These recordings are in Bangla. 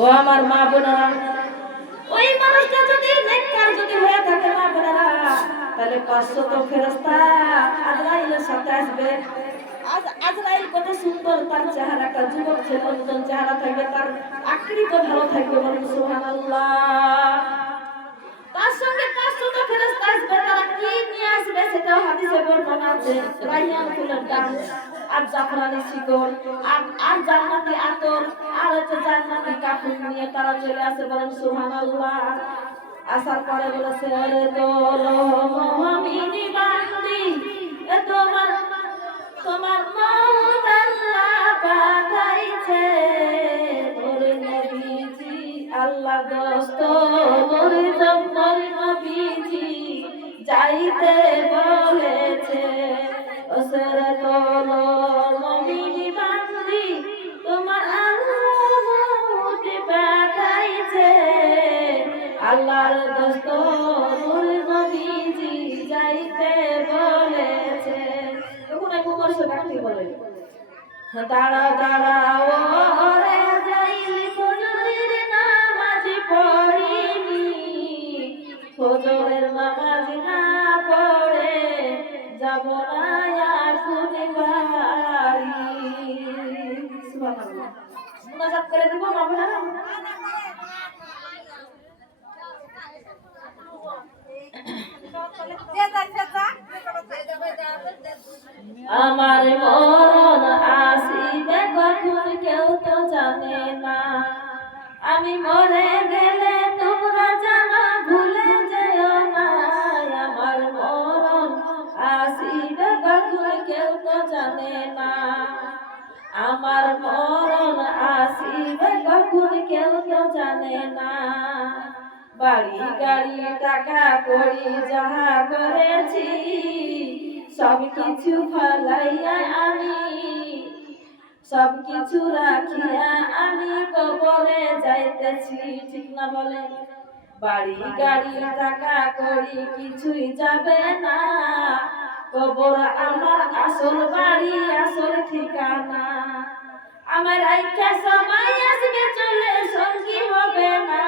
ও আমার মা বোনেরা, ওই মানুষটা যদি নেককার যদি হয়ে থাকে মা বোনেরা, তাহলে 500 ফেরেশতা আজরাইলের সাথে আসবে। আজরাইল কত সুন্দর, তার চেহারাটা যুবক ছেলের মতন চেহারা থাকবে, তার আকৃতি ভালো থাকবে, বলুন সুবহানাল্লাহ। তার সঙ্গে 500 ফেরেশতা আসবে, তারা কি নিয়ে আসবে সেটাও হাদিসে বর্ণনা আছে। রাইয়ান ফুলের ডাল, আর জাফরানি শিকড়, আর জান্নাতি আতর, আর হচ্ছে জান্নাতি কাপড় নিয়ে তারা চলে আসে, বলেন সুবহানাল্লাহ। আসার পরে বলেছে, আরে তোলো মুমিনি বান্দি, এ তোমার তোমার মওত আল্লাহ পাঠাইছে, ওরে নবীজি আল্লাহ দোস্ত, ওরে জব্বর নবীজি যাইতে বলেছে। ওসরে তোলো মুমিনি বান্দি, তোমার আল্লাহ মওত পাঠাইছে, আল্লাহর দোস্ত ওরে নবীজি যাইতে বলেছে। তখন এক বছর বাকি বলে, দাঁড়া দাঁড়া ওরে যাইলি ফজরের নামাজ পড়িনি, ফজরের নামাজ না পড়ে যাব না আর কোনে বাড়ি। সুবহানাল্লাহ। মুনাজাত করে দেব বাবা। আমার মরণ আসিবে কখন কেউ তো জানে না, আমি মরে গেলে তোমরা জানো ভুলে যেও না। আমার মরণ আসিবে কখন কেউ তো জানে না, আমার মরণ আসিবে কখন কেউ তো জানে না। বাড়ি গাড়ি টাকা করি যাহা করেছি, সব কিছু ফলাইয়া আমি, সব কিছু রাখিয়া আমি কবরে যাইতেছি। ঠিক না বলে? বাড়ি গাড়ি টাকা করি কিছুই যাবে না, কবর আমার আসল বাড়ি আসল ঠিকানা। আমার আইকা সবাই আসবে চলে, সঙ্গী হবে না,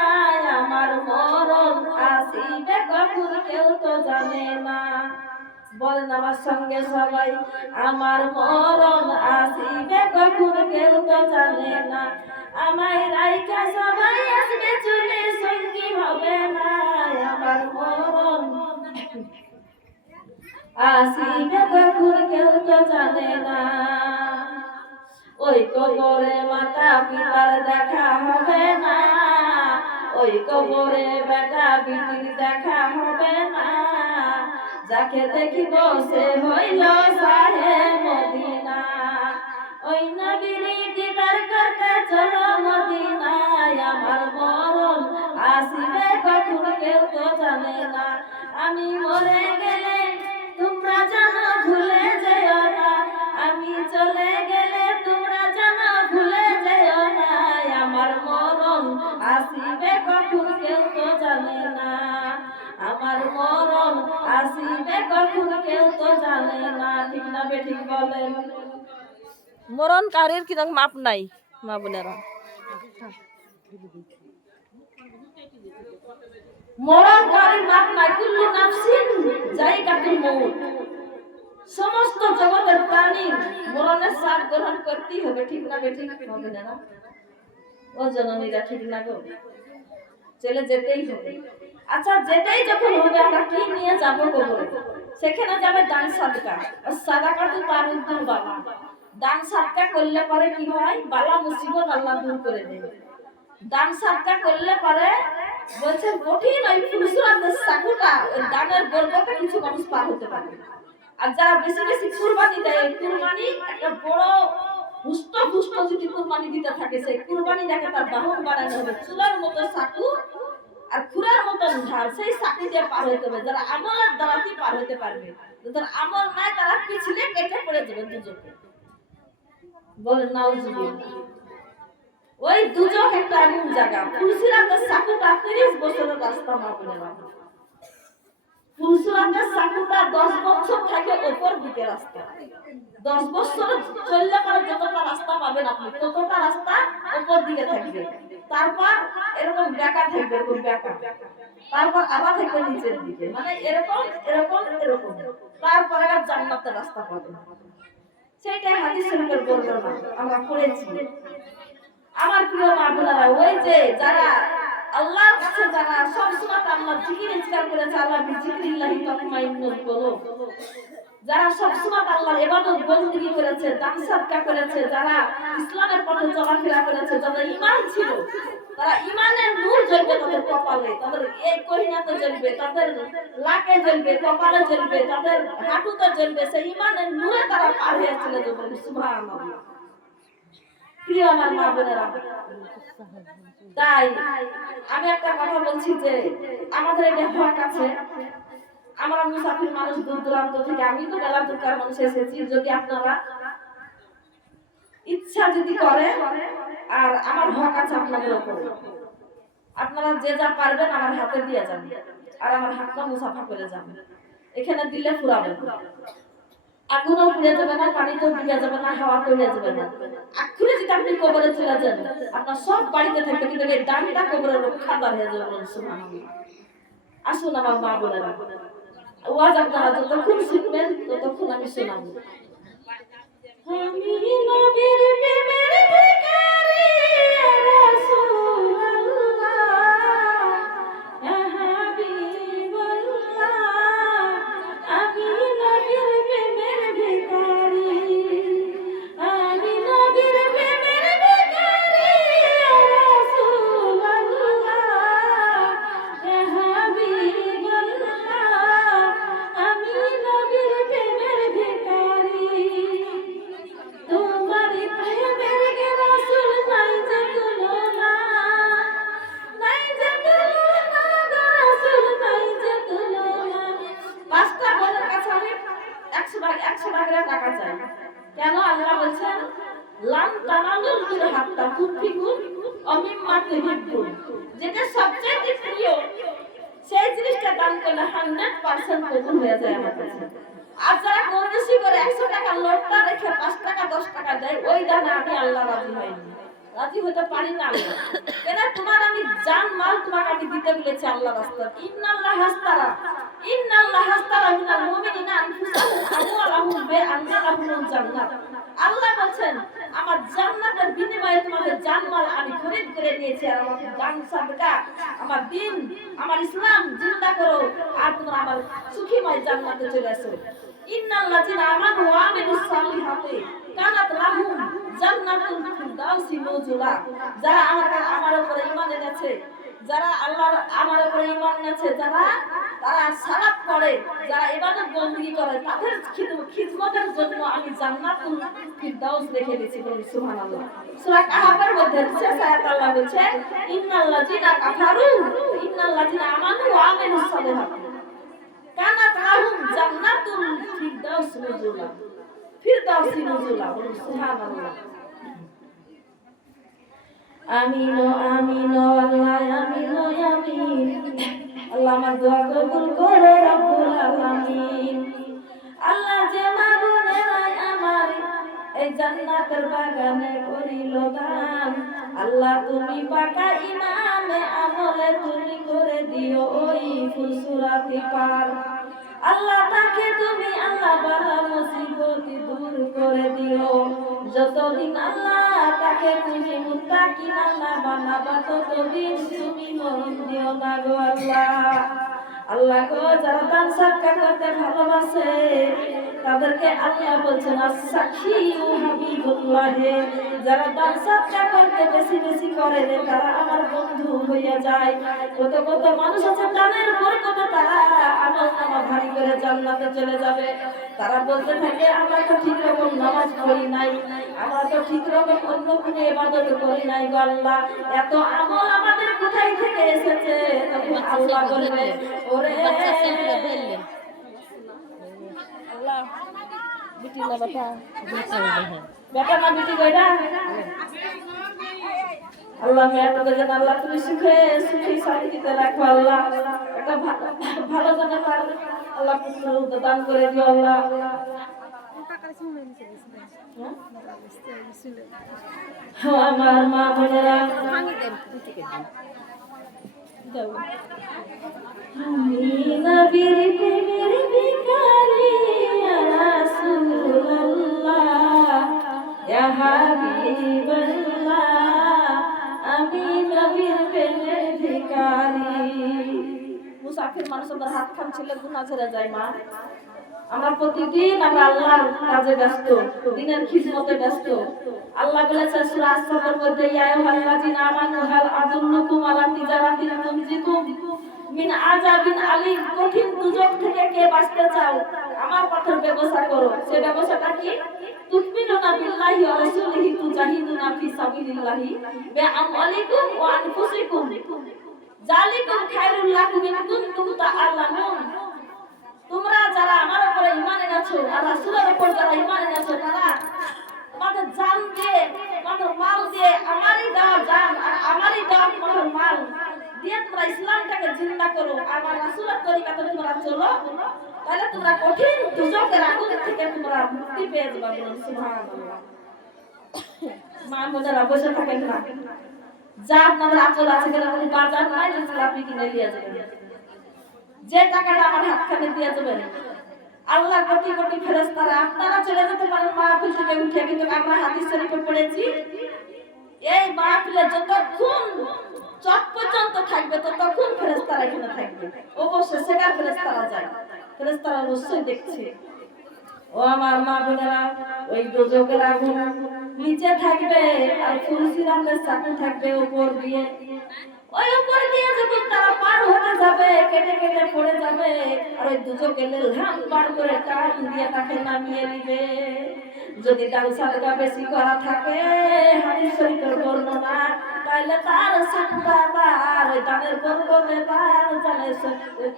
আমার মরণ আসিবে কখন কেউ তো জানে না। বলেন আমার সঙ্গে সবাই, আমার মরণ আসিবে কখন কেউ তো জানে না, আমার আইকা সবাই আসবে চলে, সঙ্গী হবে না, আমার মরণ আসিবে কখন কেউ তো জানে না। ওই কবরে মাতা পিতার দেখা হবে না, ওই কবরে বেটা বিটির দেখা হবে না, যাকে দেখিব সে হইল সাহে মদিনা। ওই নবীর দিদার করতে চলো মদিনায়, আমার মরণ আসিবে কখন কেউ তো জানে না, আমি মরে গেলে তোমরা জানো ভুলে যেও না, আমি চলে গেলে তোমরা জানো ভুলে যেও না, আমার মরণ আসিবে কখন কেউ তো জানে না, আমার মরণ আসিবে কখন কেউ তো জানে না। ঠিক না বেঠিক বলেন? মরণ কারের কিরকম মাপ নাই মা বোনেরা। মরণ কারের মাপ নাই, কুল্লু নাফসিন যায়কাতুল মউত, সমস্ত জগতের প্রাণী মরণের স্বাদ গ্রহণ করতেই হবে। ঠিক না বেঠিক হবে না? ও জননীরা, ঠিক না গো? চলে যেতেই হবে। আচ্ছা, যেতেই যখন হবে আমরা কি নিয়ে যাব কবরে? সেখানে যাবে দান সাদকা। আর সাদাকা তো তার উদ্দুর বালা। দান সাদকা করলে পরে কি হয়? বালা মুসিবত আল্লাহ দূর করে দেবে। দান সাদকা করলে পরে বলছেন কঠিন ওই ফুলসুরাতের সাকুটা, ওই দানের বরকতে কিছু মানুষ পার হতে পারে। আর যারা বেশি বেশি কুরবানি দেয়, কুরবানি একটা বড় হুষ্ট যদি কুরবানি দিতে থাকে, সেই কুরবানিটাকে তার বাহন বানানো হবে, চুলার মতো সাকু আর খুরার মতো ধার, সেই সাকু দিয়ে পার হতে হবে। যারা আমলের দ্বারাতেই পার হতে পারবে, যাদের আমল নাই তারা পিছলে কেটে পড়ে যাবে দুজকে। বলেন নাউজুবিল্লাহ। ওই দুজক একটা এমন জায়গা, ফুলসিরাতের সাকুটা 30 বছরের রাস্তা মা বলে না। ফুলসুরাতের সাকুটা 10 বছর থাকে উপর দিকে রাস্তা। 10 বছর চললে পরে যতটা রাস্তা পাবেন আপনি ততটা রাস্তা উপর দিকে থাকবে। তারপর এরকম বেঁকা থাকবে, এরকম বেঁকা। তারপর আবার থাকবে নিচের দিকে, মানে এরকম এরকম এরকম। তারপরে আর জান্নাতের রাস্তা পাবেন। সেটাই হাদিস শরীফের বর্ণনা আমরা পড়েছি। আমার প্রিয় মা বোনেরা, ওই যে যারা আল্লাহর কাছে যারা সবসময় আল্লাহ জিকির ইজকার করেছে, আল্লাহ বিজিক্রিল্লাহি তাতমাইন্নুল কুলুব, যারা সবসময় আল্লাহর ইবাদত বندگی করেছে, দান সদকা করেছে, যারা ইসলামের পথে চলাফেরা করেছে, যাদের ঈমান ছিল, তারা ঈমানের নূর জ্বলবে তাদের কপালে, তাদের এই কহিনাতে জ্বলবে, তাদের লাকে জ্বলবে, কপালে জ্বলবে, তাদের হাঁটুতে জ্বলবে। সেই ঈমানের নূরে তারা পার হয়ে চলে যাবে। সুবহানাল্লাহ। প্রিয় আমার মা বোনেরা, তাই আমি একটা কথা বলছি যে আমাদের এটা হক আছে। আমরা মুসাফির মানুষ, দূর দূরান্ত থেকে, আমি তো মেলা দূরকার মানুষ এসেছি। যদি আপনারা ইচ্ছা যদি করে, আর আমার হক আছে আপনাদের উপর, আপনারা যে যা পারবেন আমার হাতে দিয়ে যাবেন, আর আমার হাতটা মুসাফা করে যাবেন। এখানে দিলে ফুরাবেন, আগুনও পুড়ে যাবে না, পানিতেও ডুবে যাবে না, হাওয়া তৈরি যাবে না। আখুরে যদি আপনি কবরে চলে যান, আপনার সব বাড়িতে থাকবে, কিন্তু এই ডানটা কবরের রক্ষাদার হয়ে যাবে। সুবহানাল্লাহ। আসুন আমার মা বোনেরা, ওয়াজ আপনারা যতক্ষণ শিখবেন ততক্ষণ আমি শোনাবো। আমি নবীর প্রেমের ভিখারি রাসূলুল্লাহ, ইয়া হাবিবাল্লাহ, আমি নবীর প্রেমের ভিখারি, আমি নবীর প্রেমের ভিখারি রাসূলুল্লাহ, ইয়া হাবিবাল্লাহ, আমি নবীর প্রেমের ভিখারি। তোমার প্রেমের গে রাসূল নাই যে তুলনা, নাই যে তুলনা গো রাসূল, নাই যে তুলনা। পাঁচটা বলার কাছে আমি 100 টাকা চাই। কেন? আল্লাহ বলছেন লান তানালুল বির হাত্তা তুনফিকুন অমিম্মা তুহিব্বুন। যেটা সবচেয়ে প্রিয় সেই জিনিসটা দান করলে 100% কবুল হয়ে যায় আমার কাছে। আর যারা গরিবি করে 100 টাকা লোটটা রেখে 5 টাকা 10 টাকা দেয়, ওই দানে আমি আল্লাহ রাজি হইনি, রাজি হতে পারি না আল্লাহ। কেন? তোমার আমি জান মাল তোমাকে আমি দিতে বলেছি আল্লাহর রাস্তায়। ইন্নাল্লাহ হাস্তারা মিনাল মুমিনিনা আনফুসাহুম আমওয়ালাহুম বিআন্না লাহুমুল জান্নাত। আল্লাহ বলেন আমার জান্নাতের বিনিময়ে তোমাদের জানমাল আমি খরিদ করে নিয়েছি, আর আমাকে দান সাদকা, আমার দিন, আমার ইসলাম জিন্দা করো, আর তোমরা আমার সুখীময় জান্নাতে চলে আসো। ইন্নাল্লাযিনা আমানু ওয়া আমিলুস সালিহাতি কানাত লাহুম জান্নাতুল ফিরদাউসি নুজুলা। যারা আমার উপরে ঈমান এনেছে, যারা আল্লাহর আমার উপরে ঈমান এনেছে, যারা তারা সালাত পড়ে, যারা ইবাদত বندگی করে, তাদের খিদমতের জন্য আমি জান্নাতুল ফিরদাউস রেখে দিয়েছি। বলুন সুবহানাল্লাহ। সূরা কাহাফের মধ্যে শেষ আয়াত আল্লাহ বলেছে ইন্নাল্লাযিনা কাফারু ইন্নাল্লাযিনা আমানু ওয়া আমিলুস সালিহাতি কানাত লাহুম জান্নাতুল ফিরদাউস নুজুলা, ফিরদাউসি নুজুলা। বলুন সুবহানাল্লাহ। আমিন আমিন আল্লাহ আমিন আমিন। আল্লাহ আমার দোয়া কবুল করো রব্বুল আলামিন। আল্লাহ যে মাগুনেরা আমার এই জান্নাতের বাগানে করিল দান, আল্লাহ তুমি পাকা ইমানে আমলে তুমি করে দিও ওই ফুলসুরাতি পার। আল্লাহ তাকে তুমি আল্লাহ বালা মুসিবত দূর করে দিও। যতদিন আল্লাহ তাকে তুমি মুত্তাকিনা না বানাবা, ততদিন তুমি মরণ দিও না গো আল্লাহ। আল্লাহ গো, যারা দান সদকা করতে ভালোবাসে তাদেরকে আল্লাহ বলছেন আস-সাখিউ হাবিবুল্লাহ। যারা দান সদকা করতে বেশি বেশি করে তারা আমার বন্ধু হইয়া যায়। কত কত মানুষ আছে দানের বরকতে তারা আমলনামা ভারী করে জান্নাতে চলে যাবে। তারা বলতে থাকে আমরা তো ঠিক রকম নামাজ পড়ি নাই, আমরা তো ঠিক রকম অন্য কোনো ইবাদত করি নাই গো আল্লাহ, এত আমল আমাদের কোথায় থেকে এসেছে? তখন আল্লাহ বলবে ওরে আল্লাহ বিটি না বেটা, বেটা না বিটি কইরা আল্লাহ মেয়েটাকে যেন আল্লাহ তুমি সুখে সুখী শান্তিতে রাখো আল্লাহ। একটা ভালো জানা তার আল্লাহ পুত্র দান করে দিও আল্লাহ। আমার মা বোনেরা আমি নবীর প্রেমের ভিখারি ইয়া রাসূলুল্লাহ ইয়া হাবিবাল্লাহ, আমি নবীর প্রেমের ভিখারি। মুসাফির মানুষ আমরা হাত খাম ছিল গুনাহ ছেড়ে যায় মা। আমরা প্রতিদিন আমরা আল্লাহর কাজে ব্যস্ত, দিনের খিদমতে ব্যস্ত। আল্লাহ বলেছে সূরা আস-সাফের মধ্যে ইয়া আইয়ুহাল্লাযিনা আমানু হাল আদুল্লুকুম আলা তিজারাতিন তুনজিকুম মিন আযাবিন আলীম। কঠিন দুজক থেকে কে বাঁচতে চাও আমার পথের ব্যবস্থা করো। সে ব্যবস্থাটা কি? তুমিনুনা বিল্লাহি ওয়া রাসূলিহি তুজাহিদুনা ফি সাবিলিল্লাহি বিআমওয়ালিকুম ওয়া আনফুসিকুম যালিকুম খায়রুল লাকুম ইন কুনতুম তাআলামুন। তোমরা যারা আমার উপরে ঈমান এনেছো আর রাসূলের উপর যারা ঈমান এনেছো, তারা তোমাদের জান দিয়ে, তোমাদের মাল দিয়ে, আমারই দেওয়া জান আর আমারই দেওয়া তোমাদের মাল দিয়ে তোমরা ইসলামটাকে জিন্দা করো, আমার রাসূলের তরিকাতে তোমরা চলো, তাহলে তোমরা কঠিন দুজকের আগুন থেকে তোমরা মুক্তি পেয়ে যাবে। সুবহানাল্লাহ। মা বোনেরা বসে থাকেন না, যা আপনাদের আচল আছে কেন বাজার নাই যে আপনি কিনে নিয়ে যাবেন, যে টাকাটা আমার হাতখানে দিয়ে যাবেন, আল্লাহ কোটি কোটি ফেরেশতারা আপনারা চলে যেতে পারেন মাহফিল থেকে উঠে, কিন্তু আমরা হাদিস শরীফে পড়েছি এই মাহফিলে যতক্ষণ চক পর্যন্ত থাকবে ততক্ষণ ফেরেশতারা এখানে থাকবে। অবশ্যই সেটা ফেরেশতারা যায়, ফেরেশতারা অবশ্যই দেখছে। ও আমার মা বোনেরা, ওই দোজখের আগুন নিচে থাকবে আর কুরসির আগুনের চাকু থাকবে উপর দিয়ে। ওই উপর দিয়ে যখন তারা পার হতে যাবে কেটে কেটে পড়ে যাবে, আর ওই দুজকে লেলহাম পার করে টান দিয়ে তাকে নামিয়ে দিবে। যদি তার সাদকা বেশি করা থাকে হাদিস শরীফের বর্ণনা, তাহলে তার সাদকা তার ওই দানের বর্ণনে তার জানে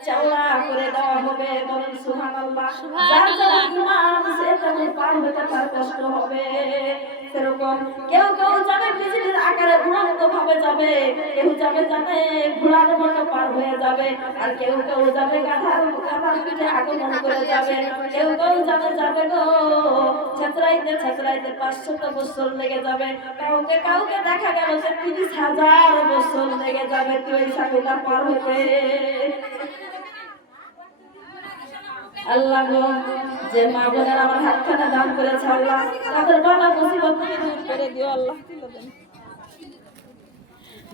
চওড়া করে দেওয়া হবে। বলেন সুবহানাল্লাহ। যার যার ঈমান সে তেমন পার হতে তার কষ্ট হবে। সেরকম কেউ কেউ যাবে বিজলির আকারে উড়ন্ত ভাবে যাবে, কেউ যাবে জানে ঘোড়ার মতো পার হয়ে যাবে, আর কেউ কেউ যাবে গাধার পিঠে আগমন করে যাবে, কেউ কেউ যাবে গো ছেঁচড়াইতে ছেঁচড়াইতে 500 বছর লেগে যাবে, কাউকে কাউকে দেখা গেল যে 30,000 বছর লেগে যাবে তুই সাকুটা পার হতে। আল্লাহ গো, যে মা বোনেরা আমার হাতখানা দান করেছে আল্লাহ, তাদের বালা মুসিবত তুমি দূর করে দিও আল্লাহ।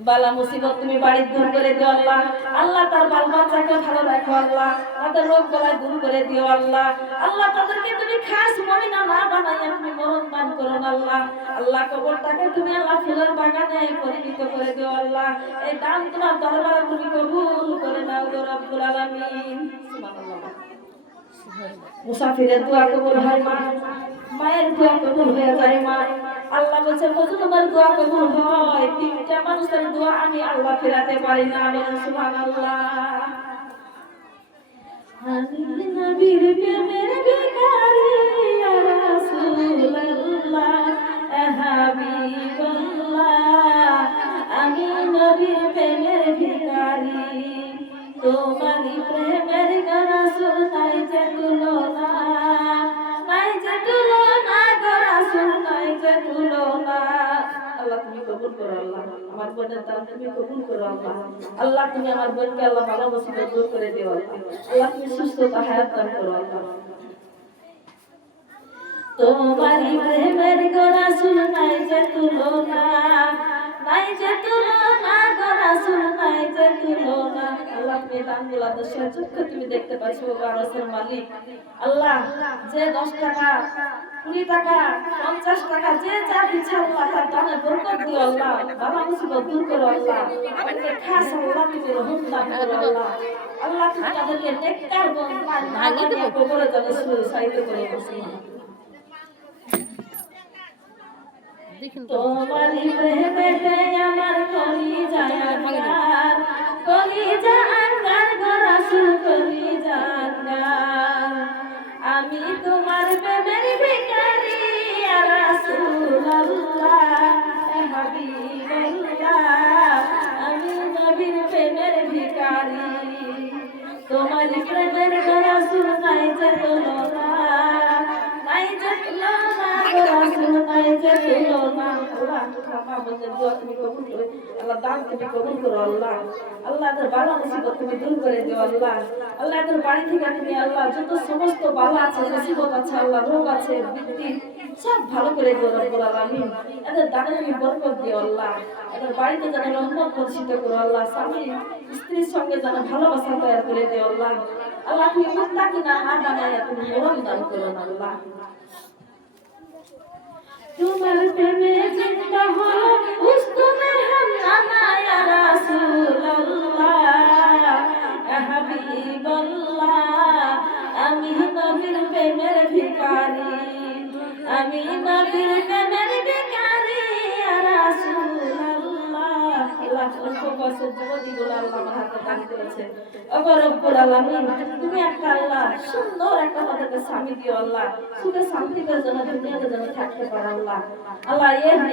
বালা মুসিবত তুমি বাড়ি দূর করে দিও আল্লাহ। আল্লাহ তার বাল বাচ্চাকে ভালো রাখো আল্লাহ, তাদের রোগ বালাই দূর করে দিও আল্লাহ। আল্লাহ তাদেরকে তুমি খাস মুমিনা না বানাইয়া তুমি মরণ দান করো আল্লাহ। আল্লাহ কবরটাকে তুমি আল্লাহ ফুলের বাগানে পরিণত করে দিও আল্লাহ। এই দান তোমার দরবারে তুমি কবুল করে নাও গো রব্বুল আলামিন। সুবহানাল্লাহ। মুসাফিরের দোয়া কবুল হয় মা, মায়ের দোয়া কবুল হয়ে যায় মা। আল্লাহ বলেন কত তোমার দোয়া কবুল হয়, তিনটা মানুষের দোয়া আমি আল্লাহ ফেরাতে পারি না। বলেন সুবহানাল্লাহ। আমি নবীর প্রেমের ভিখারি ইয়া রাসূলুল্লাহ ইয়া হাবিবাল্লাহ, আমি নবীর প্রেমের ভিখারি, তোমারই প্রেমের রাসূল নাই যে তুলনা, নাই যে তুলনা গো রাসূল নাই যে তুলনা। আল্লাহ তুমি কবুল করো আল্লাহ, আমার বোনের দান তুমি কবুল করো আল্লাহ। আল্লাহ তুমি আমার বোনকে আল্লাহ ভালো মুসিবত দূর করে দিও আল্লাহ। আল্লাহ তুমি সুস্থতা হায়াত দান করো আল্লাহ। তোমারই প্রেমের রাসূল নাই যে তুলনা, নাই যে তুলনা গো রাসূল নাই যে তুলনা। আল্লাহ তুমি দানগুলা দশের চক্ষে তুমি দেখতে পাচ্ছো গো আরশের মালিক। আল্লাহ যে 10 টাকা 20 টাকা 50 টাকা যে যা দিচ্ছে আল্লাহ তার দানে বরকত দিও আল্লাহ, বালা মুসিবত দূর করো আল্লাহ। আমাকে খাস আল্লাহ তুমি রহম দান করো আল্লাহ। আল্লাহ তুমি তাদেরকে নেককার বানিয়ে কবরে যাবে সাইতে করে বসিয়ে। তোমারই প্রেমেতে আমার কলিজা আঙ্গার, কলিজা আঙ্গার গো রাসূল কলিজা আঙ্গার, আমি তোমার প্রেমের ভিখারি ইয়া রাসূলুল্লাহ ইয়া হাবিবাল্লাহ, আমি নবীর প্রেমের ভিখারি। নবীর প্রেমের রাসূল নাই যে তুলনা, নাই যে তুলনা রাসূল নাই যে তুলনা। আল্লাহ আমাদের দোয়া তুমি কবুল করো, আল্লাহ দান তুমি কবুল করো আল্লাহ। আল্লাহ তোর বালা মুসিবত তুমি দূর করে দিও আল্লাহ। আল্লাহ তোর বাড়ি থেকে তুমি আল্লাহ যত সমস্ত বালা আছে, মুসিবত আছে আল্লাহ, রোগ আছে, বৃদ্ধি সব ভালো করে দিও রব্বুল আলামিন। এদের দানে তুমি বরকত দিও আল্লাহ। এদের বাড়িতে যেন রহমত বর্ষিত করো আল্লাহ। স্বামী স্ত্রীর সঙ্গে যেন ভালোবাসা তৈরি করে দিও আল্লাহ। আল্লাহ তুমি মুত্তাকিনা না বানায়া তুমি মরণ দান করো না আল্লাহ। তোমার প্রেমে জিন্দা হলো উস্তুনে হামনা ইয়া রাসূলুল্লাহ, ইয়া হাবিবাল্লাহ। আমি নবীর প্রেমের ভিখারি, আমি নবীর প্রেমের ভিখারি ইয়া রাসূলুল্লাহ। আল্লাহ খুব বছর জীবনীগুলো আল্লাহ আমার হাতে দান করেছে। ওগো রব্বুল আলামিন, তুমি একটা আল্লাহ সুন্দর একটা আমাদেরকে স্বামী দিও আল্লাহ। সুখে শান্তিতে যেন দুনিয়াতে যেন থাকতে পারে আল্লাহ। আল্লাহ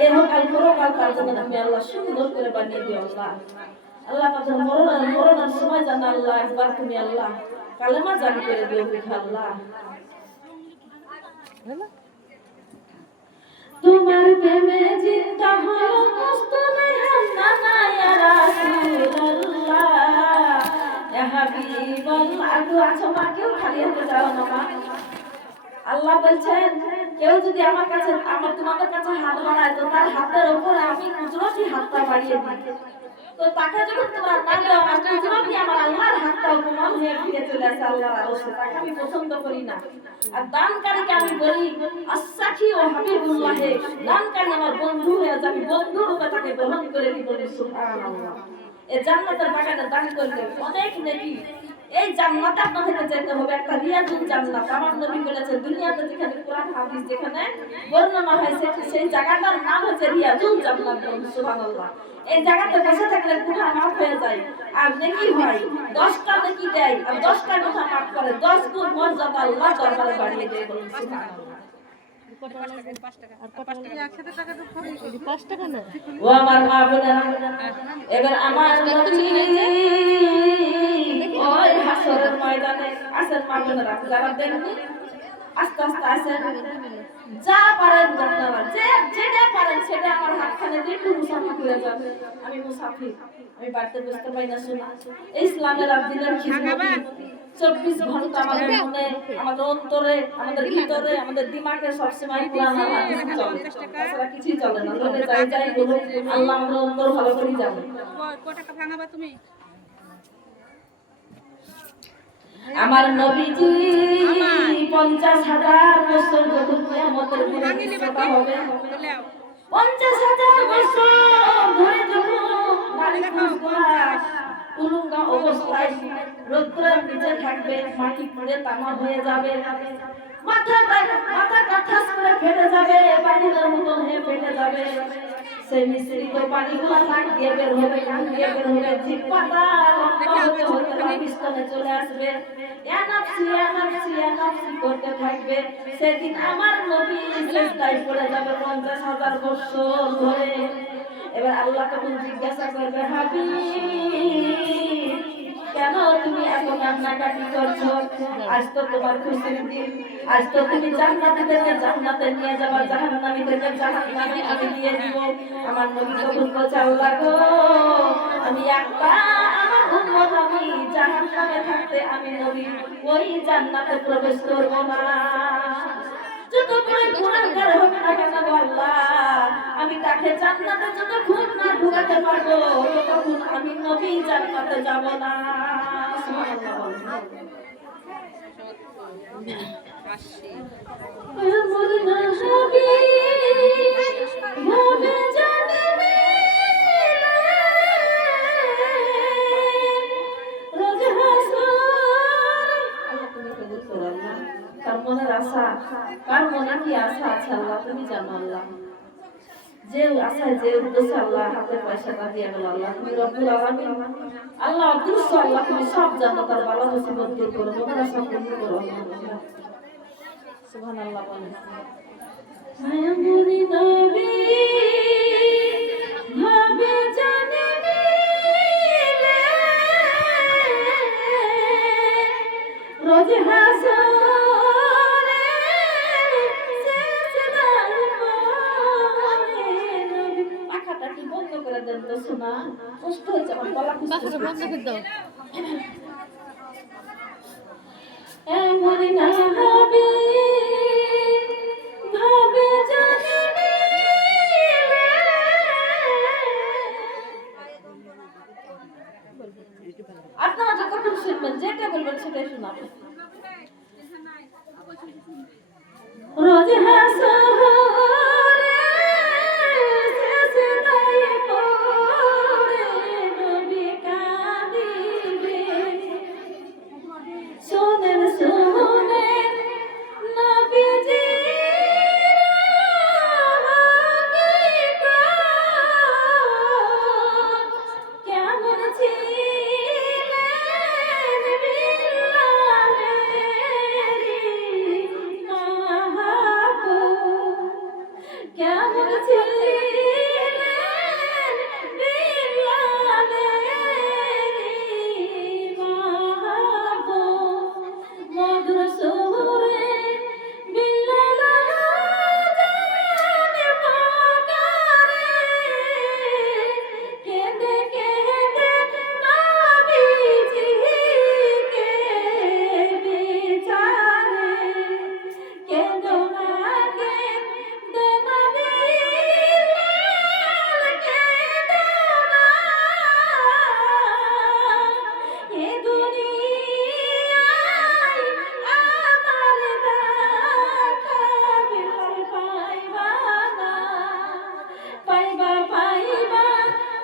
এহকাল পরকাল তার জন্য তুমি আল্লাহ সুন্দর করে বানিয়ে দিও আল্লাহ। আল্লাহ তাদের মরণের সময় জানা আল্লাহ একবার তুমি আল্লাহ কালেমা জারি করে দিও আল্লাহ। তোমার প্রেমে জিন্দা হলো মুস্তাফা হামনা ইয়া রাসূলুল্লাহ, ইয়া হাবিবাল্লাহ। আচ্ছা মা, কেউ খালি হাতে যাও না মা। আল্লাহ বলছেন কেউ যদি আমার কাছে তোমাদের কাছে হাত বাড়ায় তো তার হাতের উপরে আমি কুদরতি হাতটা বাড়িয়ে দিই। তো তাকে যখন তোমরা না দাও, আমার কুদরতি আমার আল্লাহর হাতটা অপমান হয়ে ফিরে চলে আসে আল্লাহর আরশে। তাকে আমি পছন্দ করি না। আর দানকারীকে আমি বলি আস-সাখী ও হাবিবুল্লাহ, দানকারী আমার বন্ধু হয়ে যাবে, আমি বন্ধু রূপে তাকে গ্রহণ করে নিব। সুবহানাল্লাহ। এই জান্নাতের বাগানে দান করলে অনেক নেকি। এই জান্নাতে আপনাদেরকে যেতে হবে, একটা রিয়াজুল জান্নাত। আমার নবী বলেছেন দুনিয়াতে যেখানে কোরআন হাদিস যেখানে বর্ণনা হয়েছে সেই জায়গাটার নাম হচ্ছে রিয়াজুল জান্নাত। সুবহানাল্লাহ। এই জায়গাতে বসে থাকলে গুনাহ মাফ হয়ে যায় আর নেকি হয়। 10টা নেকি দেয় আর 10টা গুনাহ মাফ করে, 10 গুণ মর্যাদা আল্লাহ দরবারে বাড়িয়ে দেয়। সুবহানাল্লাহ। ও আমার মা বোনেরা, এবার আমার নবী ওই হাসরের ময়দানে আসেন মা বোনেরা, যারা দেখেননি আস্তে আস্তে আসেন, যা পারেন আপনারা, যেটা পারেন সেটা আমার হাতখানে দিয়ে একটু মুসাফির করে যাবে। আমি মুসাফির, আমি বাড়িতে বুঝতে পারি না। শোনা ইসলামের আর দিনের খিদমতি 24 ঘন্টা আমাদের মনে, আমাদের অন্তরে, আমাদের ভিতরে, আমাদের দিমাগে সবসময় কোরআন আর হাদিস চলে, তাছাড়া কিছুই চলে না। লোকে যাই বলো আল্লাহ আমাদের অন্তর ভালো করে যাবে। কটাকা ভাঙাবা তুমি? আমার নবীজি 50,000 বছর যখন কিয়ামতের দিনে কথা হবে, 50,000 বছর ধরে যখন নারী পুরুষরা উলঙ্গা অবস্থায় রৌদ্রের নিচে থাকবে, মাটি পড়ে তামা হয়ে যাবে, মাথাটা ঠাস করে ফেটে যাবে, পানির মতো হয়ে ফেটে যাবে। সেই মিশ্রিত পানিগুলো নাক দিয়ে বের হবে, কান দিয়ে বের হবে, জিহ্বাটা লম্বা হতে হতে পাকিস্তানে চলে আসবে। ইয়া নাফসি ইয়া নাফসি ইয়া নাফসি করতে থাকবে। সেদিন আমার নবী সিজদায় পড়ে যাবে 50,000 বছর ধরে। এবার আল্লাহ তখন জিজ্ঞাসা করবে, হাবিব কেন তুমি এত কান্নাকাটি করছো? আজ তো তোমার খুশির দিন, আজ তো তুমি জান্নাতীদেরকে জান্নাতে নিয়ে যাবা, জাহান্নামীদেরকে জাহান্নামে আমি দিয়ে দিব। আমার নবী তখন বলছে, আল্লাহ গো, আমি একটা আমার উম্মত, আমি জাহান্নামে থাকতে আমি নবী ওই জান্নাতে প্রবেশ করব না। যত করে গুনাহগার হোক না কেন আল্লাহ, আমি তাকে জান্নাতে যতক্ষণ না ঢুকাতে পারবো ততক্ষণ আমি নবী জান্নাতে যাব না। সুবহানাল্লাহ। আমার নবী ভাবে জানবে রোজ হাসর। আল্লাহ তুমি কবুল করো আল্লাহ। কার মনের আশা, কার মনে কি আশা আছে আল্লাহ তুমি জানো আল্লাহ। যে আশায় যে উদ্দেশ্যে আল্লাহ হাতে পয়সাটা দিয়ে গেল আল্লাহ তুমি রব্বুল আলামিন, আল্লাহ অদৃশ্য আল্লাহ তুমি সব জানো, তার বালা মুসিবত দূর করো, মনের আশা পূর্ণ করো। সুবহানাল্লাহ বলেন। মায়ামুরি নবী ভাবে জানবে হয়েছে আমার গলা বাসাটা বন্ধ করে দাও। এমন না হবে ভাবে জানি আপনারা যতক্ষণ শুনবেন যেটা বলবেন সেটাই শোনাবেন রোজ হাসরে শেষে দায়ে পড়ে নবী কাঁদিবে শোনেন শোনেন নবীজি কেমন ছিলেন বিল্লালের মাহবুব কেমন ছিলেন বিল্লালের মাহবুব মধুর সুরে বিল্লাল জানে পুকারে কেঁদে কেঁদে নবীজিকে বিচারে কেঁদো না কেঁদে নবীলাল কেঁদো না এ দুনিয়ায় আমার দেখা বিলাল পাইবা না পাইবা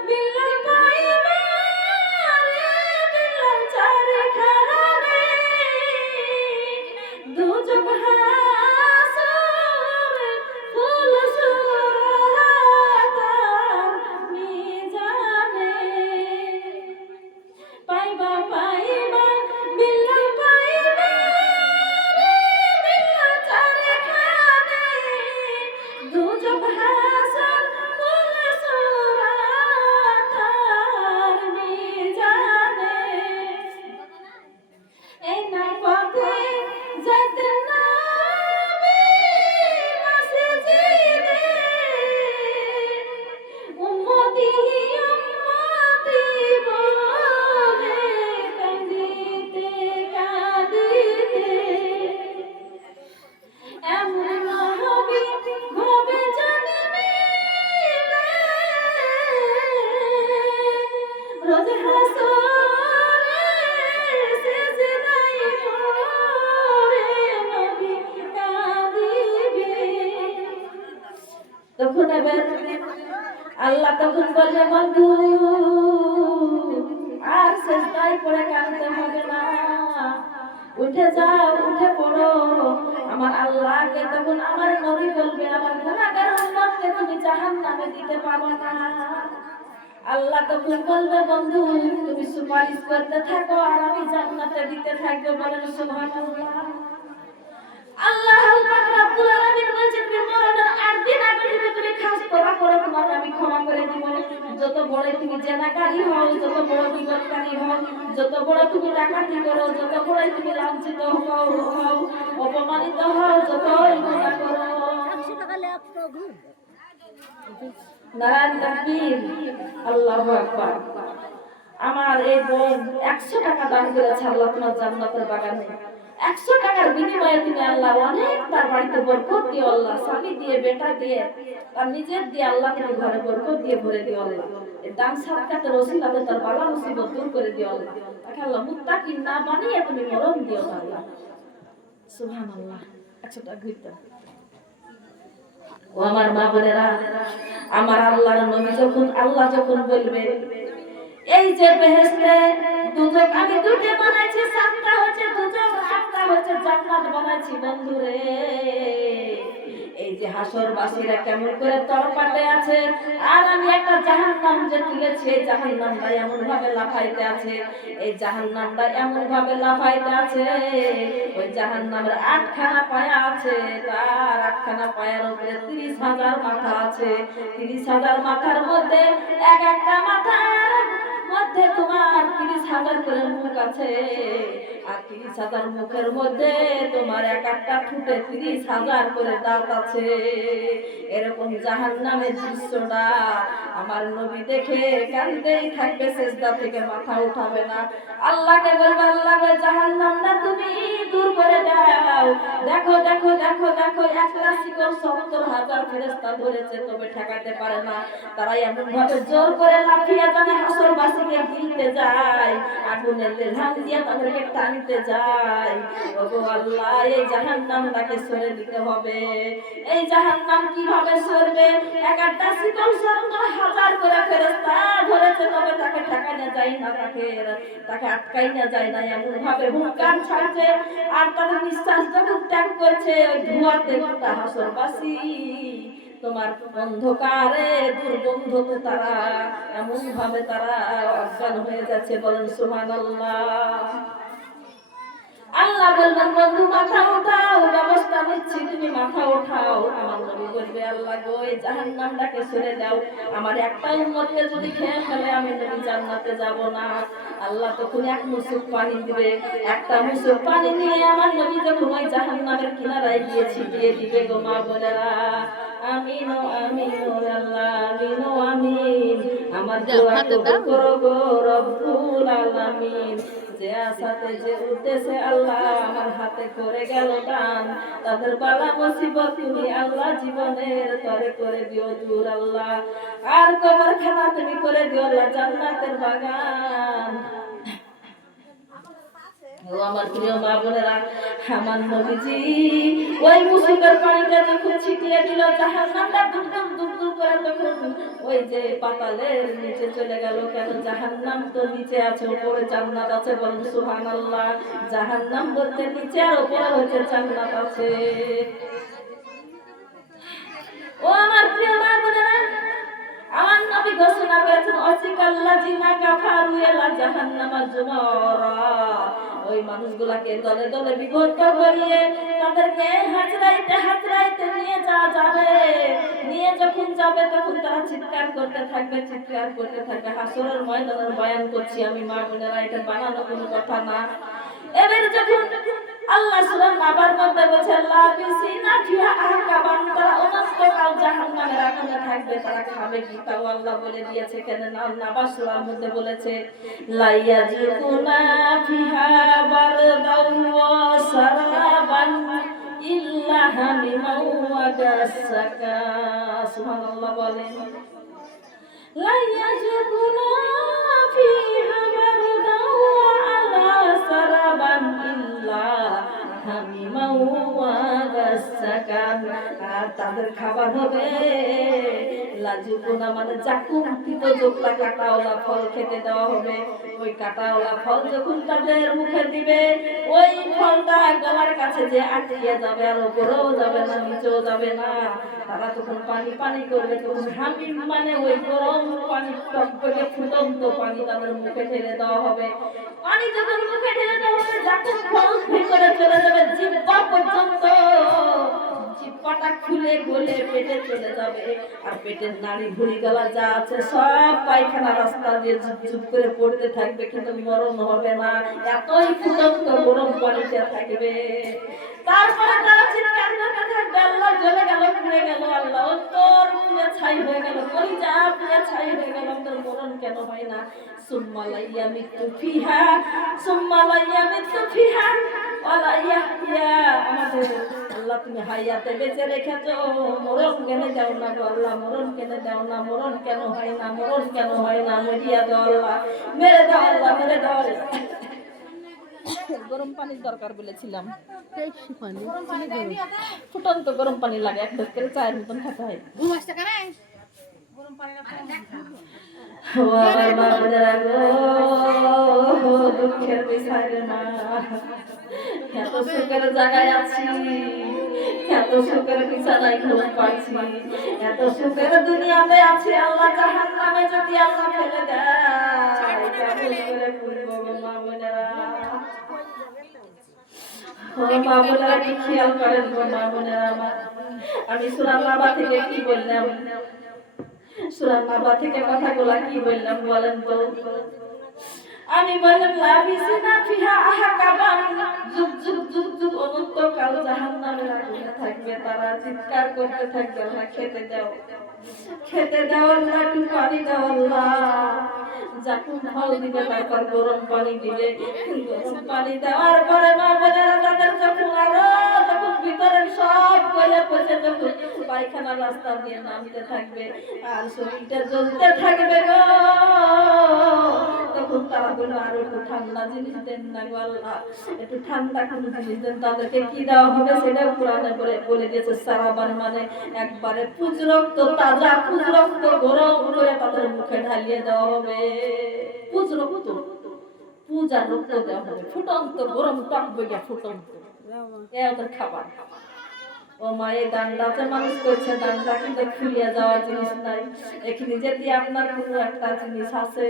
বিলাল পাইবা রে বিলাল চারখানে দুজক হাসরে ফুল সুরাতার মিজানে পাইবা বিলাল পাইবা রে বিলাল চারখানে দুজক হাসর ফুল সুরাতার মিজানে এই নাই পথে যাইতে নবী মসজিদে উম্মতি উম্মতি বলে কাঁদিতে কাঁদিতে এমন নবী হবে জানিবে রোজ হাসরে শেষে দায়ে পড়ে নবী কাঁদিবে তখন এবার আল্লাহ তখন বলবে বন্ধু আর সেজদায় পড়ে কাঁদতে হবে না উঠে যাও উঠে পড়ো আমার আল্লাহকে তখন আমার নবী বলবে আমার গুনাহগার উম্মতকে তুমি জাহান্নামে দিতে পারো না আল্লাহ তখন বলবে বন্ধু তুমি সুপারিশ করতে থাকো আর আমি জান্নাতে দিতে থাকবো বলেন সুবহানাল্লাহ আল্লাহ পাক রব্বুল আলামিন বলেন তুমি মরণের 8 দিন আগে তুমি খাস তোবা করে তোমাকে আমি ক্ষমা করে দিব যত বড় তুমি জেনাকারী হও যত বড় বিপদকারী হও যত বড় তুমি ডাকাতি করো যত বড় তুমি লাঞ্ছিত হও অপমানিত হও যত গুনাহ করো নারায়ণ তাকবীর আল্লাহু আকবার আমার এই বোন 100 টাকা দান করেছে আল্লাহ তোমার জান্নাতের বাগানে 100 টাকার বিনিময়ে তুমি আল্লাহ অনেক তার বাড়িতে বরকত দিও আল্লাহ স্বামী দিয়ে বেটা দিয়ে তার নিজের দিয়ে আল্লাহ তুমি ঘরে বরকত দিয়ে ভরে দিও আল্লাহ এই দান সাদকাতের ওসিলাতে তার বালা মুসিবত দূর করে দিও আল্লাহ তাকে আল্লাহ মুত্তাকিন না বানিয়ে তুমি মরণ দিও আল্লাহ সুবহানাল্লাহ 100 টাকা ঘুরতে ও আমার মা বোনেরা আমার আল্লাহর নবী আল্লাহ যখন বলবে এই যে বেহেশতে দুজক আমি দুটো বানাইছি সাতটা হচ্ছে দুজক আটটা হচ্ছে জান্নাত বানাইছি বন্ধুরে এই যে হাসরবাসীরা কেমন করে তড়পাতে আছে আর আমি একটা জাহান্নাম যে তুলেছি এই জাহান্নামটা এমন ভাবে লাফাইতে আছে এই জাহান্নামটা এমন ভাবে লাফাইতে আছে ওই জাহান্নামের 8খানা পায়া আছে তার 8খানা পায়ার উপরে 30,000 মাথা আছে 30,000 মাথার মধ্যে এক একটা মাথার মধ্যে তোমার 30,000 30,000 করে মুখ আছে, আর 30,000 মুখের মধ্যে তোমার এক একটা ঠোঁটে 30,000 করে দাঁত আছে। এরকম জাহান্নামের দৃশ্যটা আমার নবী দেখে কাঁদতেই থাকবে, সিজদা থেকে মাথা উঠাবে না। আল্লাহকে বলবে, আল্লাহ গো জাহান্নামটা তুমি দূর করে দাও। দেখো দেখো দেখো দেখো, একলা শিকল 70,000 ফেরেশতা ধরেছে, তবে ঠেকাতে পারে না। তারা এমন ভাবে জোর করে লাফিয়ে জানে হাসরবাসীকে গিলতে যায়, আগুনের লেলাম দিয়ে তাদেরকে টানতে যায়। ওগো আল্লাহ, এই জাহান্নামটাকে সরে দিতে হবে। এই জাহান্নাম কিভাবে সরবে? এক একটা শিকল 70,000 করে ফেরেশতা ধরেছে, তবে তাকে ঠেকানো যায় না, তাকে আটকাই না যায় না। এমন ভাবে হুঙ্কার ছাড়ছে, আর তাদের নিঃশ্বাস যখন ত্যাগ করছে, ওই ধোঁয়াতে গোটা হাসরবাসী তোমার অন্ধকারে দুর্গন্ধ, তারা এমন ভাবে তারা অজ্ঞান হয়ে যাচ্ছে। বলেন সুবহানাল্লাহ। আল্লাহ বলবেন, বন্ধু মাথা উঠাও, ব্যবস্থা নিচ্ছি, তুমি মাথা উঠাও। আমার নবী বলবে, আল্লাহ গো এই জাহান্নামটাকে সরে দাও, আমার একটা উম্মতকে যদি খেয়ে ফেলে আমি নবী জান্নাতে যাব না। আল্লাহ তখন এক মুসুক পানি দিবে, একটা মুসুক পানি নিয়ে আমার নবী যখন ওই জাহান্নামের কিনারায় গিয়ে ছিটিয়ে দিবে গো মা বোনেরা। আমিন আমিন আল্লাহ আমিন আমিন। আমার দোয়া কবুল করো গো রব্বুল আলামিন। যে আশাতে যে উদ্দেশ্যে আল্লাহ আমার হাতে করে গেল দান, তাদের বালা মুসিবত তুমি আল্লাহ জীবনের তরে করে দিও দূর আল্লাহ। আর কবরখানা তুমি করে দিও আল্লাহ জান্নাতের বাগান। ও আমার প্রিয় মা বোনেরা, আমার নবীজি ওই মুসুকের পানিটা যখন ছিটিয়ে দিল, জাহান্নামটা দুম দুম দুম দুম করে তখন ওই যে পাতালের নিচে চলে গেল। কেন? জাহান্নাম তো নিচে আছে, উপরে জান্নাত আছে। বলুন সুবহানাল্লাহ। জাহান্নাম বলতে নিচে, আর উপরে হচ্ছে জান্নাত আছে। ও আমার প্রিয় মা বোনেরা, আমার নবী ঘোষণা করেছেন, অসিকাল্লাযিনা কাফারু ইলা জাহান্নামা যুমারা। ওই মানুষগুলাকে দলে দলে বিভক্ত করিয়ে তাদেরকে হাজরাইতে হাজরাইতে নিয়ে যাবে। নিয়ে যখন যাবে তখন তারা চিৎকার করতে থাকবে, চিৎকার করতে থাকবে। হাসরের ময়দানের বয়ান করছি আমি মা বোনেরা, এটা বানানো কোনো কথা না। এবার যখন আল্লাহ সূরা নাবার মধ্যে বলছে, লাবিসিনা ফিহা আহকাবান, তারা অনন্তকাল জাহান্নামের আগুনে থাকবে। তারা খাবে কি? তাও আল্লাহ বলে দিয়েছে। কেন? নাবার সূরার মধ্যে বলেছে, লাইয়াজুকুনা ফিহা বারদাও ওয়া সারাবান ইল্লা হামিমাও ওয়া গাসসাকা। সুবহানাল্লাহ বলেন, লাইয়াজুকুনা ফিহা বারদাও ওয়া সারাবান ইল্লা হামিমাও ওয়া গাসসাকা। আর তাদের খাবার হবে লাজুকুনা, মানে জাকুম, তিতযুক্ত কাঁটাওয়ালা ফল খেতে দেওয়া হবে। ওই কাঁটাওয়ালা ফল যখন তাদের মুখে দিবে, ওই ফলটা গলার কাছে যে আটকে যাবে, আর উপরেও যাবে না, নিচেও যাবে না। তারা তখন পানি পানি করবে। তখন হামিম মানে ওই গরম পানি, টকটকে ফুটন্ত পানি তাদের মুখে ঢেলে দেওয়া হবে। পানি যখন মুখে ঢেলে দেওয়া হবে, জাকুম ফল ভিতরে চলে যাবে জিহ্বা পর্যন্ত। জিহ্বাটা খুলে গলে পেটে চলে যাবে, আর পেটের নাড়ি ভুঁড়ি গলা যা আছে সব পায়খানা রাস্তা দিয়ে ঝুপ ঝুপ করে পড়তে থাকবে, কিন্তু মরণ হবে না। এতই ফুটন্ত গরম পানিতে থাকবে। তারপরে তারা চিৎকার করতে থাকবে, আল্লাহ জ্বলে গেল, পুড়ে গেল, আল্লাহ তোর পুড়ে ছাই হয়ে গেল, কলিজা পুড়ে ছাই হয়ে গেল, তোর মরণ কেন হয় না? সুম্মা লাইয়ামিতু ফিহা, সুম্মা লাইয়ামিতু ফিহা ওয়ালা ইয়াহইয়া। আমাদের আল্লাহ তুমি হায়াতে বেঁচে রেখেছো, মরণ কেন দাও না গো আল্লাহ, মরণ কেন দাও না? মরণ কেন হয় না? মরণ কেন হয় না? মরিয়া দাও আল্লাহ, মেরে দাও আল্লাহ, মেরে দাও। গরম পানির দরকার বলেছিলাম, ফুটন্ত গরম পানি লাগে, এক ঢোক করে চায়ের মতন খেতে হয়। দুঃখের বিষয় না, এত সুখের জায়গায় আছি, এত সুখের বিছানায় ঘুম পাচ্ছি, এত সুখের দুনিয়াতে আছি। আল্লাহ জাহান্নামে যদি আল্লাহ ফেলে দেয়, কেমন করে পুরবো গো মা বোনেরা? ও মা বোনেরা, কি খেয়াল করেন গো মা বোনেরা আমার? আমি সূরা নাবা থেকে কি বললাম? সূরা নাবা থেকে কথাগুলা কি বললাম বলেন তো? আমি বললাম লাবিসিনা ফিহা আহকাবান, যুগ যুগ যুগ যুগ অনন্তকাল জাহান্নামের আগুনে থাকবে। তারা চিৎকার করতে থাকবে, আল্লাহ খেতে দাও, খেতে দাও আল্লাহ, একটু পানি দাও আল্লাহ। যখন ফল দিবে তারপর গরম পানি দিবে, গরম পানি দেওয়ার পরে মা বোনেরা তাদের যখন ভিতরের সব গলে পচে যখন পায়খানা রাস্তা দিয়ে নামতে থাকবে আর শরীরটা জ্বলতে থাকবে গো, তখন তারা বলবে আরো একটু ঠান্ডা জিনিস দেন না গো আল্লাহ, একটু ঠান্ডা কোনো জিনিস দেন। তাদেরকে কি দেওয়া হবে সেটাও কোরআনে বলে দিয়েছে, সারাবান মানে একবারে পুজরক্ত, তাজা পুজরক্ত গরম করে তাদের মুখে ঢালিয়ে দেওয়া হবে। পুজরক্ত, পূজার রক্ত দেওয়া হবে, ফুটন্ত গরম টক বইয়া ফুটন্ত, এ ওদের খাবার। ও মা, এই দান্ডাতে মানুষ করছে, দান্ডা কিন্তু ফুলিয়ে যাওয়া জিনিস নাই। এখানে যদি আপনার কোনো একটা জিনিস আছে,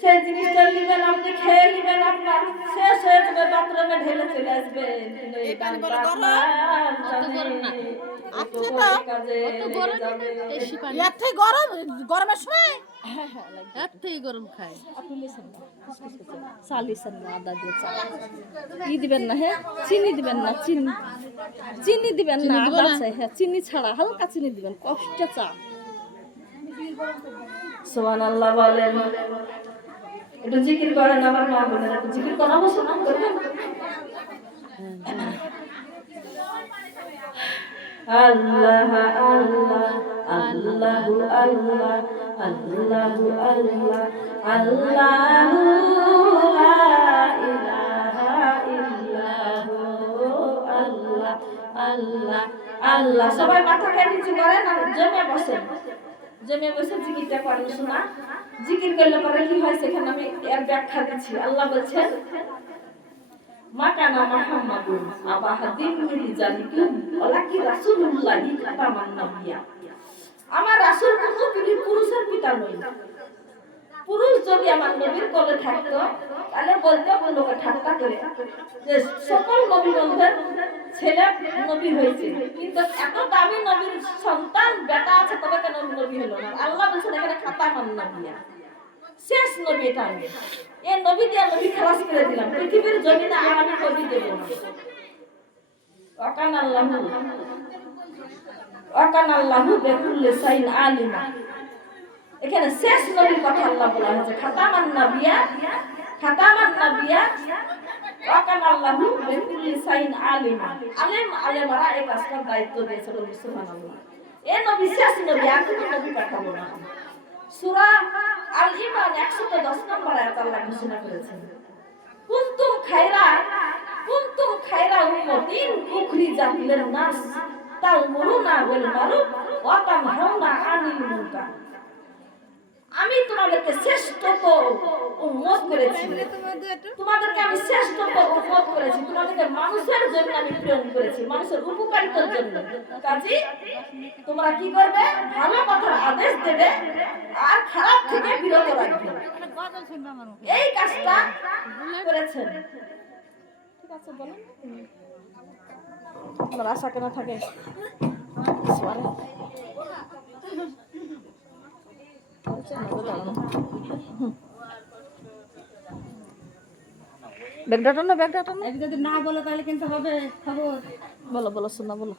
সেই জিনিসটা নিবেন, আপনি খেয়ে নিবেন, আপনার শেষ হয়ে যাবে, বাথরুমে ঢেলে চলে আসবেন। এই দান্ডা গরমের সময় এর থেকে গরম খায়। আদা দিয়ে চা কি দিবেন না, হ্যাঁ চিনি দিবেন না, চিনি দিবেন না, আদা চাই, হ্যাঁ চিনি ছাড়া হালকা চিনি দিবেন, কষ্ট চা। সুবহানাল্লাহ বলেন, একটু জিকির করেন আমার মা বোনেরা, একটু জিকির করাবো, শোনান করবেন। আল্লাহ আল্লাহ আল্লাহু আল্লাহ আল্লাহু আল্লাহ আল্লাহু লা ইলাহা ইল্লাহু আল্লাহ আল্লাহ আল্লাহ। সবাই মাথাটা নিচু করেন আর জমে বসেন, জমে বসে জিকিরটা করেন। শোনা, জিকির করলে পরে কি হয় সেখানে আমি এর ব্যাখ্যা দিচ্ছি। আল্লাহ বলছেন, মাকানা মুহাম্মাদুন আবা হাদিম মিন জালিকুম ওয়ালাকি রাসূলুল্লাহি খাতামান নাবিয়্যা। আমার রাসূল কোনো পুরুষের পিতা নয়। পুরুষ যদি আমার নবীর কোলে থাকতো তাহলে বলতো লোকে ঠাট্টা করে যে সকল নবীগণের ছেলে নবী হয়েছে, কিন্তু এত দামি নবীর সন্তান বেটা আছে তবে কেন নবী হলো না? আল্লাহ বলছেন এখানে খাতামান নাবিয়্যা, শেষ নবী এটা। আমি এই নবী দিয়ে নবী খালাস করে দিলাম, পৃথিবীর জমিনে আর আমি নবী দেব না। ওয়াকানাল্লাহু বিকুল্লি শাইইন আলিমা। এখানে শেষ নবীর কথা আল্লাহ বলা হয়েছে, খাতামান নাবিয়্যা, খাতামান নাবিয়্যা ওয়াকানাল্লাহু বিকুল্লি শাইইন আলিমা। আলেমারা এই কাজটার দায়িত্ব দিয়েছে। সুবহানাল্লাহ, এই নবী শেষ নবী, আর কোনো নবী পাঠাবো না। সূরা আল ইমরান 110 নম্বর আয়াত আল্লাহ ঘোষণা করেছেন, কুনতুম খায়রা উম্মাতিন উখরিজাত লিন-নাস তা'মুরুনা বিল মারুফ ওয়া তানহাউনা আনিল মুনকার। আমি তোমাদেরকে শ্রেষ্ঠত্ব উম্মত করেছি, তোমাদেরকে আমি শ্রেষ্ঠত্ব উম্মত করেছি, তোমাদেরকে মানুষের জন্য আমি প্রেরণ করেছি, মানুষের উপকারিতার জন্য। কাজী তোমরা কি করবে? ভালো কথার আদেশ দেবে আর খারাপ থেকে বিরত রাখবে। এই কাজটা করেছেন। ঠিক আছে, বলেন আমার আশা কেন থাকে। ব্যাগটা না, ব্যাগটা না, যদি না বলে তাহলে কিন্তু হবে খবর। বলো বলো শোনা, বলো।